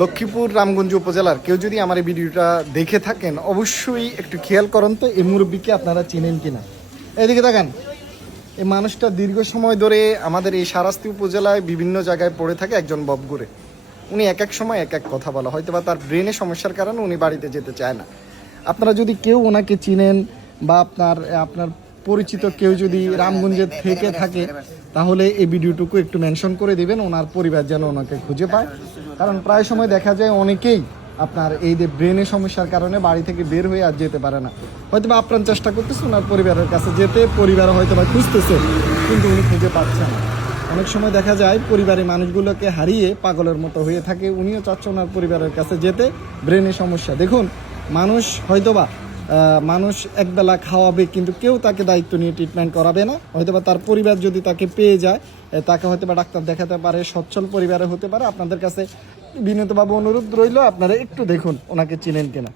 লক্ষ্মীপুর রামগঞ্জ উপজেলার কেউ যদি আমার এই ভিডিওটা দেখে থাকেন অবশ্যই একটু খেয়াল করেন তো এই মুরব্বীকে আপনারা চিনেন কিনা। এদিকে তাকান, এই মানুষটা দীর্ঘ সময় ধরে আমাদের এই সারাস্তি উপজেলায় বিভিন্ন জায়গায় পড়ে থাকে একজন ববগুরে। উনি এক এক সময় এক এক কথা বলা, হয়তো বা তার ব্রেনে সমস্যার কারণে উনি বাড়িতে যেতে চায় না। আপনারা যদি কেউ ওনাকে চিনেন বা আপনার পরিচিত কেউ যদি রামগঞ্জে থেকে থাকে তাহলে এই ভিডিওটুকু একটু মেনশন করে দিবেন, ওনার পরিবার যেন ওনাকে খুঁজে পায়। কারণ প্রায় সময় দেখা যায় অনেকেই আপনার এই যে ব্রেনের সমস্যার কারণে বাড়ি থেকে বের হয়ে আর যেতে পারে না। হয়তো বা আপ্রাণ চেষ্টা করতেছে ওনার পরিবারের কাছে যেতে, পরিবার হয়তো বা খুঁজতেছে কিন্তু উনি খুঁজে পাচ্ছে না। অনেক সময় দেখা যায় পরিবারের মানুষগুলোকে হারিয়ে পাগলের মতো হয়ে থাকে, উনিও চাচ্ছে ওনার পরিবারের কাছে যেতে, ব্রেনের সমস্যা। দেখুন, মানুষ হয়তোবা মানুষ একবেলা খাওয়াবে কিন্তু কেউ তাকে দায়িত্ব নিয়ে ট্রিটমেন্ট করাবে না। হয়তোবা তার পরিবার যদি তাকে পেয়ে যায় তাকে হয়তোবা ডাক্তার দেখাতে পারে, সচ্ছল পরিবারে হতে পারে। আপনাদের কাছে বিনীতভাবে অনুরোধ রইল আপনারা একটু দেখুন ওনাকে চিনেন কিনা।